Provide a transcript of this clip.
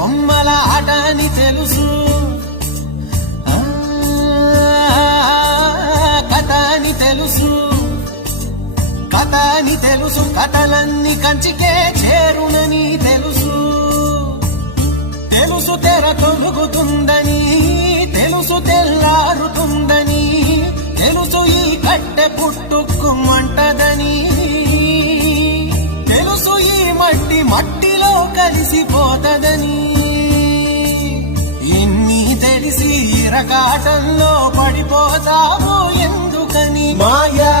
బొమ్మల ఆట అని తెలుసు, కథ అని తెలుసు, కథ అని తెలుసు, కథలన్నీ కంచికే చేరునని తెలుసు. తెలుసు తెర తొలుగుతుందని, తెలుసు తెల్లారుతుందని, తెలుసు ఈ కట్టె పుట్టుకుమంటదని, తెలుసు ఈ మట్టి మట్టిలో కలిసిపోతదని. ఇన్ని తెలిసి ఇరకాటంలో పడిపోతాము ఎందుకని? మాయా